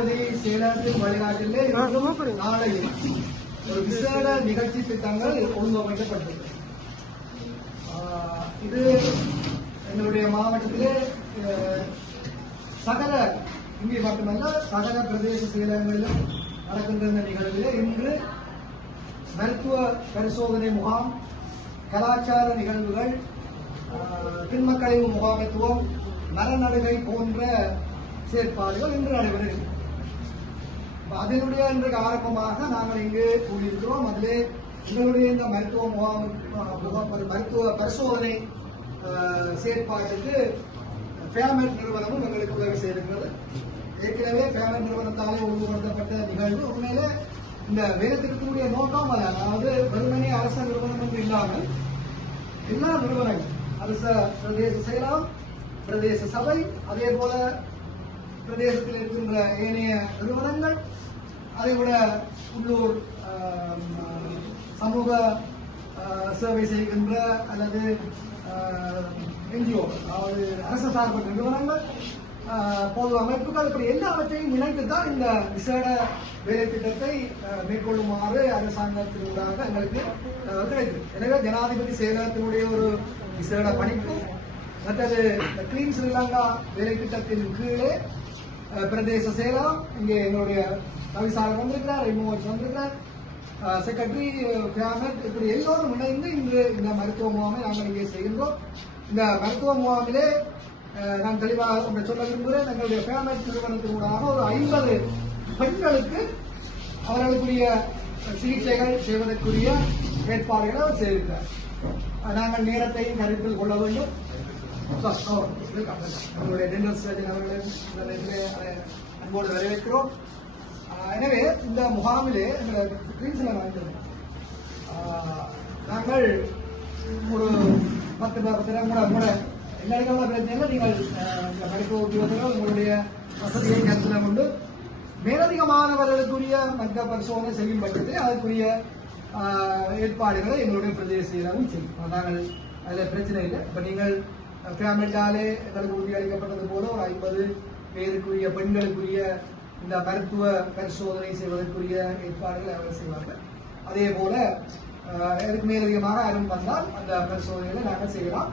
ஜனாதிபதி செயலகத்தின் வழிகாட்டிலே நாளை ஒரு விசேட நிகழ்ச்சி திட்டங்கள் ஒழுங்கமைக்கப்பட்டது இது எங்களுடைய மாவட்டத்திலே சகல இங்கே மட்டுமல்ல சகல பிரதேச செயலகங்களிலும் நடக்கின்ற இந்த நிகழ்விலே இன்று மருத்துவ பரிசோதனை முகாம் கலாச்சார நிகழ்வுகள் பின்மக்கழிவு முகாமைத்துவம் மரநடுகை போன்ற செயற்பாடுகள் இன்று நடைபெறுகிறது. அப்ப அதனுடைய இன்றைக்கு ஆரம்பமாக நாங்கள் இங்கு கூடியிருக்கிறோம். அதிலே எங்களுடைய இந்த மருத்துவ முகாம் மருத்துவ பரிசோதனை செயற்பாட்டுக்கு பேமெண்ட் நிறுவனமும் எங்களுக்கு உதவி செய்திருக்கிறது. ஏற்கனவே பேமெண்ட் நிறுவனத்தாலே ஒழுங்குபடுத்தப்பட்ட நிகழ்வு. உண்மையிலே இந்த வேதத்திற்குரிய நோக்கம் அது அதாவது வெறுமனே அரச நிறுவனம் என்று இல்லாமல் எல்லா நிறுவனங்கள் அரச பிரதேச செயலாம் பிரதேச சபை அதே போல பிரதேசத்தில் இருக்கின்ற ஏனைய நிறுவனங்கள் அதை விட உள்ளூர் சமூக சேவை செய்கின்ற அல்லது என்ஜிஓ அதாவது அரசு சார்பு நிறுவனங்கள் பொது அமைப்புகள் இப்படி எல்லாவற்றையும் இணைத்து தான் இந்த விசேட வேலை திட்டத்தை மேற்கொள்ளுமாறு அரசாங்கத்தினூடாக எங்களுக்கு கிடைத்தது. எனவே ஜனாதிபதி செயலகத்தினுடைய ஒரு விசேட பணிப்பு மற்றது கிளீன் ஸ்ரீலங்கா வேலை திட்டத்தின் கீழே பிரதேச செயலகம் இங்கே எங்களுடைய தவிசாளர் வந்திருக்கிறார் எம்ஓஎச் வந்திருக்கிறார். செக்ரட்டரி ஃபேமட் இப்படி எல்லோரும் இணைந்து இன்று இந்த மருத்துவ முகாமை நாங்கள் இங்கே செய்கின்றோம். இந்த மருத்துவ முகாமிலே நான் தெளிவாக ஒன்றை சொல்ல விரும்புகிறேன். எங்களுடைய ஃபேமட் நிறுவனத்தினூடாக ஒரு ஐம்பது பெண்களுக்கு அவர்களுக்குரிய சிகிச்சைகள் செய்வதற்குரிய ஏற்பாடுகளை அவர் செய்திருக்கிறார். நாங்கள் நேரத்தையும் கருத்தில் கொள்ள வேண்டும். நம்மளுடைய டென்டல் சர்ஜன் அவர்களை இந்த நேரத்திலே அதை அன்போடு வரவேற்கிறோம் எனவே இந்த முகாமிலே எங்களை கிரீன்ஸில் வாங்கிக்கிறோம் நாங்கள் ஒரு பத்து பத்து நேரம் கூட கூட எல்லாருக்கும் பிரச்சனை இல்லை நீங்கள் ஆஹ், இந்த மருத்துவ உத்தியோகர்கள் உங்களுடைய வசதியை கருத்தில் கொண்டு மேலதிகமானவர்களுக்குரிய மற்ற பரிசோதனை செய்யும் பட்சத்தில் அதற்குரிய ஆஹ், ஏற்பாடுகளை எங்களுடைய பிரதேச செயலகம் செய்யும் நாங்கள் அதில் பிரச்சனை இல்லை. இப்போ நீங்கள் ஃபேமிலியாலே எங்களுக்கு உறுதியளிக்கப்பட்டது போல ஒரு ஐம்பது பேருக்குரிய பெண்களுக்குரிய இந்த மருத்துவ பரிசோதனை செய்வதற்குரிய ஏற்பாடுகள் அவர்கள் செய்வார்கள். அதே போல ஆஹ், இதுக்கு மேலதிகமாக யாரும் வந்தால் அந்த பரிசோதனைகளை நாங்கள் செய்யலாம்.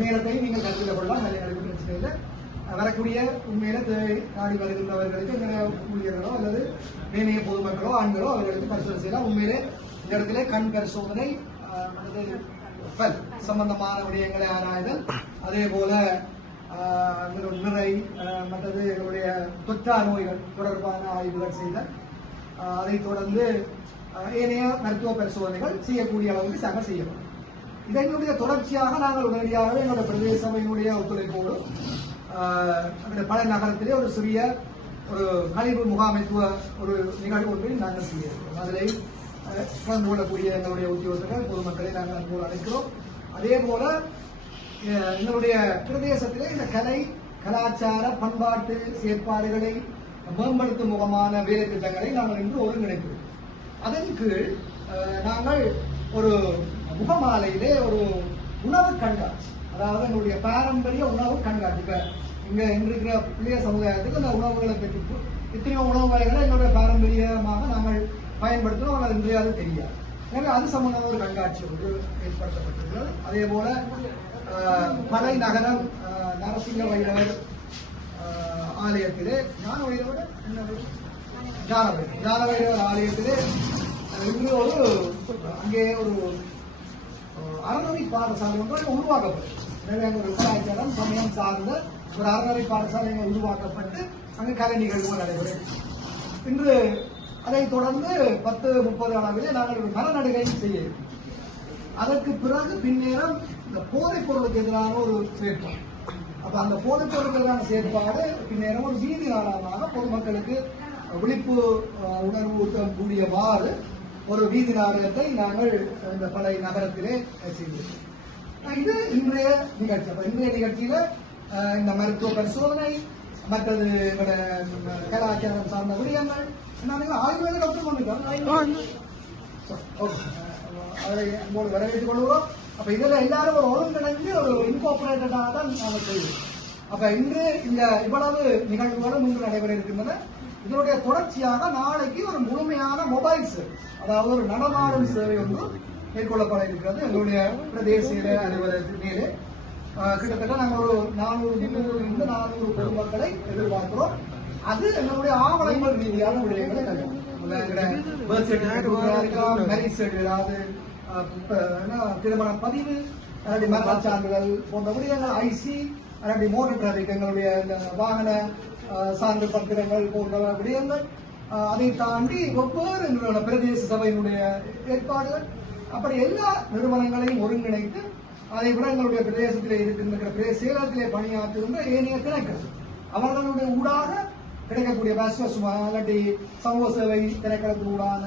நேரத்தையும் நீங்கள் கருத்தில் கொள்ளலாம். அதில் எனக்கு பிரச்சனை இல்லை. வரக்கூடிய உண்மையில தேவை நாடி வருகின்றவர்களுக்கு எங்களுடைய ஊழியர்களோ அல்லது மேனைய பொதுமக்களோ ஆண்களோ அவர்களுக்கு பரிசோதனை செய்யலாம். உண்மையிலே இந்த இடத்துல கண் பரிசோதனை அல்லது சம்பந்தமான விடயங்களை ஆராய்தல். அதே போல நிறை மற்றது எங்களுடைய தொற்றா நோய்கள் தொடர்பான ஆய்வுகள் செய்தல். அதைத் தொடர்ந்து ஏனைய மருத்துவ பரிசோதனைகள் செய்யக்கூடிய அளவுக்கு நாங்கள் செய்யப்படும் இதனுடைய தொடர்ச்சியாக நாங்கள் உடனடியாகவே எங்களுடைய பிரதேச சபையினுடைய ஒத்துழைப்போடு எங்களுடைய பல நகரத்திலே ஒரு சிறிய ஒரு கழிவு முகாமைத்துவ ஒரு நிகழ்வு ஒன்றை நாங்கள் செய்யிருக்கிறோம் அதிலே கலந்து கொள்ளக்கூடிய எங்களுடைய உத்தியோகத்தர்கள் பொதுமக்களை நாங்கள் அன்போடு அழைக்கிறோம். அதே போல எங்களுடைய பிரதேசத்திலே இந்த கலை கலாச்சார பண்பாட்டு செயற்பாடுகளை மேம்படுத்தும் முகமான வேலை திட்டங்களை நாங்கள் இன்று ஒருங்கிணைக்கிறோம். அதன் கீழ் நாங்கள் ஒரு முகமாலையிலே ஒரு உணவு கண்காட்சி அதாவது எங்களுடைய பாரம்பரிய உணவு கண்காட்சி. இப்போ இங்க இங்கே இருக்கிற பிள்ளைய சமுதாயத்துக்கு அந்த உணவுகளை பற்றி பு- எத்தனையோ உணவு வகைகளை எங்களுடைய பாரம்பரியமாக நாங்கள் பயன்படுத்தணும் ஆனால் இன்றைய அது தெரியாது. எனவே அது சம்பந்தமான ஒரு கண்காட்சி ஒன்று ஏற்படுத்தப்பட்டிருக்கிறது. அதே போல அஹ், பனை நகரம் நரசிங்க வைரவர் ஆலயத்திலே ஞான வைரவர் என்ன வைரவர்? ஞான வைரவர். ஞான வைரவர் ஆலயத்திலே இன்று ஒரு அங்கே ஒரு அஹ், அறநெறி பாடசாலை ஒன்று உருவாக்கப்பட்டது. எனவே அங்கே ஒரு சமயம் சார்ந்த ஒரு அறநெறி பாடசாலை உருவாக்கப்பட்டு அங்கே கலை நிகழ்வுகள் நடைபெறும் இன்று அதைத் தொடர்ந்து பத்து முப்பது அளவிலே நாங்கள் ஒரு மரநடுகை செய்ய அதற்கு பிறகு பின்னேரம் இந்த போதைப் பொருளுக்கு எதிரான ஒரு செயற்பாடு. அப்ப அந்த போதைப் பொருளுக்கு எதிரான செயற்பாடு பின்னேரம் ஒரு வீதி நாடகமாக பொதுமக்களுக்கு விழிப்பு உணர்வு ஊட்டம் கூடியவாறு ஒரு வீதி நாடகத்தை நாங்கள் இந்த பழைய நகரத்திலே செய்திருக்கிறோம். இது இன்றைய நிகழ்ச்சி. அப்ப இன்றைய நிகழ்ச்சியில இந்த மருத்துவ பரிசோதனை மற்றது ம், கலாச்சாரம் சார்ந்த விடயங்கள் நான் ஆயுர்வேத டாக்டர் ஓகே. அதை அன்போடு வரவேற்றுக் கொள்கிறோம். அப்ப இதுல எல்லாரும் ஒரு ஒருங்கிணைந்து ஒரு இன்கோபரேட்டடாக தான் நாங்கள் செய்வோம். அப்ப இன்று இந்த இவ்வளவு நிகழ்வுகளும் இன்று நடைபெற இருக்கின்றன. இதனுடைய தொடர்ச்சியாக நாளைக்கு ஒரு முழுமையான மொபைல் சேவை அதாவது ஒரு நடமாடும் சேவை ஒன்று மேற்கொள்ளப்பட இருக்கிறது. எங்களுடைய பிரதேசிய அலுவலகத்திலே ஆஹ், கிட்டத்தட்ட நாங்கள் ஒரு நானூறு முன்னூறு இருந்து நானூறு பொதுமக்களை எதிர்பார்க்கிறோம். அது எங்களுடைய ஆவணங்கள் ரீதியான விடயங்களை certificate, அதாவது திருமண பதிவு அல்லது மரணச் சான்றிதழ் போன்ற விடயங்கள் ஐசி அல்லது மோட்டர் டிராபிக் எங்களுடைய வாகன சான்று பத்திரங்கள் போன்ற விடயங்கள் அதை தாண்டி ஒவ்வொரு நிறுவன பிரதேச சபையினுடைய ஏற்பாடுகள் அப்படி எல்லா நிறுவனங்களையும் ஒருங்கிணைத்து அதை விட எங்களுடைய பிரதேசத்திலே இருக்கின்ற சேலத்திலே பணியாற்றுகின்ற ஏனைய திணைக்கள். அவர்களுடைய ஊடாக கிடைக்கக்கூடிய பஸ் இல்லாட்டி சமூக சேவை திணைக்களத்தின் ஊடான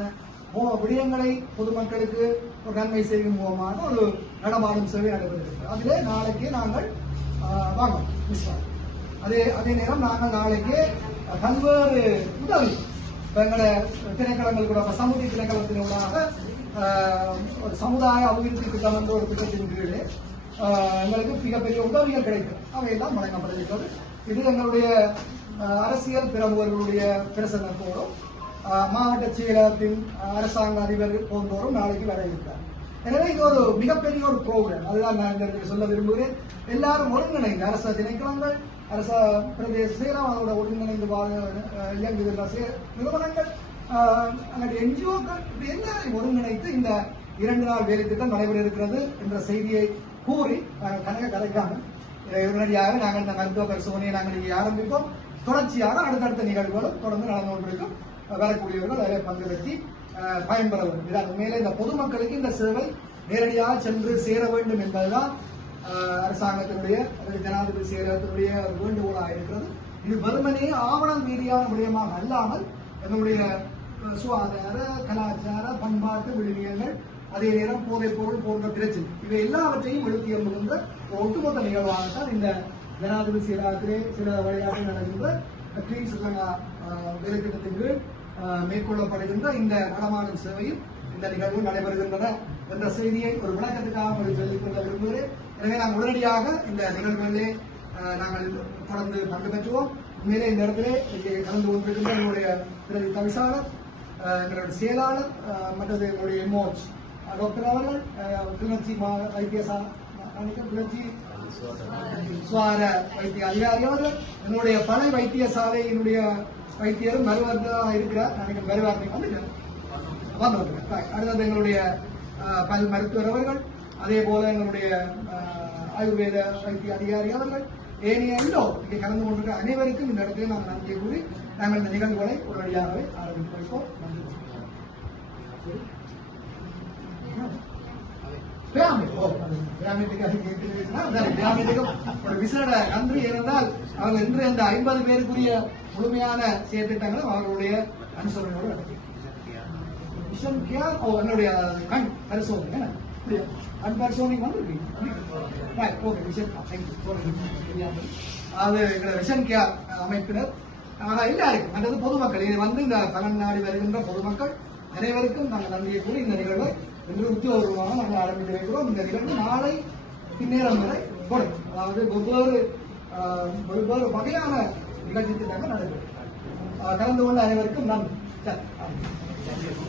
விடயங்களை பொதுமக்களுக்கு ஒரு நன்மை செய்யும் மூலமாக ஒரு நடமாடும் சேவை நடைபெறுகிறது. அதிலே நாளைக்கு நாங்கள் வாங்க அதே அதே நேரம் நாங்கள் நாளைக்கு பல்வேறு உதவி இப்ப எங்களை திணைக்களங்கள் கூட சமூக திணைக்களத்தினூடாக உள்ளாக ஒரு சமுதாய அபிவிருத்தி திட்டம் என்ற ஒரு திட்டத்தின் கீழே எங்களுக்கு மிகப்பெரிய உதவிகள் கிடைக்கும். அவையெல்லாம் வழங்கப்பட்டிருக்கிறது இது எங்களுடைய அரசியல் பிரமுகர்களுடைய பிரசன்னத்தோடும் ஆஹ், மாவட்ட செயலகத்தின் அரசாங்க அதிபர் போன்றோரும் நாளைக்கு வர இருக்கிறார். எனவே இது ஒரு மிகப்பெரிய ஒரு ப்ரோக்ராம் அதுதான் நான் சொல்ல விரும்புகிறேன். எல்லாரும் ஒருங்கிணைந்து அரசு திணைக்களங்கள் அரச பிரதேச சேலம் அதோட ஒருங்கிணைந்து இயங்குகின்ற நிறுவனங்கள் ஆஹ், என்ஜிஓக்கள் இப்படி எல்லாரையும் ஒருங்கிணைத்து இந்த இரண்டு நாள் வேலை திட்டம் நடைபெற இருக்கிறது என்ற செய்தியை கூறி நாங்கள் கணக்க கலைக்காமல் உடனடியாக நாங்கள் இந்த மருத்துவ பரிசோதனையை நாங்கள் இங்கே ஆரம்பிப்போம். தொடர்ச்சியாக அடுத்தடுத்த நிகழ்வுகளும் தொடர்ந்து நடந்து கொண்டிருக்கும் வரக்கூடியவர்கள் அதில் பங்குபற்றி பயன்பெற வேண்டும். இதான் மேலே இந்த பொதுமக்களுக்கு இந்த சேவை நேரடியாக சென்று சேர வேண்டும் என்பதுதான் அரசாங்கத்தினுடைய அல்லது ஜனாதிபதி செயலகத்தினுடைய வேண்டுகோளாக இருக்கிறது. இது வெறுமனே ஆவணம் ரீதியான விடயமாக அல்லாமல் என்னுடைய சுகாதார கலாச்சார பண்பாட்டு விழுமியங்கள் அதே நேரம் போதைப் பொருள் போன்ற பிரச்சனை இவை எல்லாவற்றையும் எழுப்பி எம்புகின்ற ஒட்டுமொத்த நிகழ்வாகத்தான் இந்த ஜனாதிபதி செயலகத்திலே சில வழியாக நடக்கின்ற கிளீன் சுகங்கா வேலைத்திட்டத்தின் கீழ் மேற்கொள்ளப்படுகின்ற இந்த நடமாடும் சேவையும் இந்த நிகழ்வு நடைபெறுகின்றன. என்ற செய்தியை ஒரு விளக்கத்துக்காக உங்களுக்கு சொல்லிக் கொள்ள விரும்புகிறேன். எனவே நாம் உடனடியாக இந்த நிகழ்வுகளிலே நாங்கள் தொடர்ந்து பங்கு பெற்றுவோம். உண்மையிலே இந்த இடத்திலே இங்கே கலந்து கொண்டிருக்கின்ற எங்களுடைய பிரதி தவிசாளர் எங்களுடைய செயலாளர் மற்றது எங்களுடைய எம்ஓச் டாக்டர் அவர்கள் கிளர்ச்சி கிளிநொச்சி மா வைத்தியசா கிளிநொச்சி சுவார வைத்திய அதிகாரி அவர்கள் என்னுடைய பனை வைத்தியசாலையினுடைய வைத்தியரும் மருவர்களாக இருக்கிறார். நினைக்கிறேன் மருவார் வந்து வந்து அடுத்தது எங்களுடைய பல் மருத்துவர் அவர்கள் அதே போல எங்களுடைய ஆயுர்வேத வைத்திய அதிகாரி அவர்கள் ஏனைய எல்லோரும் இங்கே கலந்து கொண்டிருக்கிற அனைவருக்கும் இந்த இடத்துல நாம் நன்றி கூறி நாங்கள் இந்த நிகழ்வுகளை உடனடியாகவே ஆரம்பித்து வைப்போம் நன்றி பிராமிட் விசேட நன்றி ஏனென்றால் அவர்கள் இன்று அந்த ஐம்பது பேருக்குரிய முழுமையான செயற்திட்டங்களும் அவர்களுடைய அனுசரணையோடு நடத்தி விஷன் கேர் ஓ என்னுடைய கண் பரிசோதனை. கண் பரிசோதனை வந்திருக்கீங்க ரைட் ஓகே விஷன் அது எங்களை விஷன் கேர் அமைப்பினர் ஆனால் எல்லாருக்கும் அதாவது பொதுமக்கள். இது வந்து இந்த தமிழ்நாடு நாடி வருகின்ற பொதுமக்கள் அனைவருக்கும் நாங்கள் நன்றியை கூறி இந்த நிகழ்வை இன்று உத்தியோகமாக நாங்கள் ஆரம்பித்து வைக்கிறோம். இந்த நிகழ்வு நாளை பின்னேறம் வரை தொடரும். அதாவது வெவ்வேறு வெவ்வேறு வகையான நிகழ்ச்சி திட்டங்கள் நடைபெறும். கலந்து கொண்ட அனைவருக்கும் நன்றி. சரி.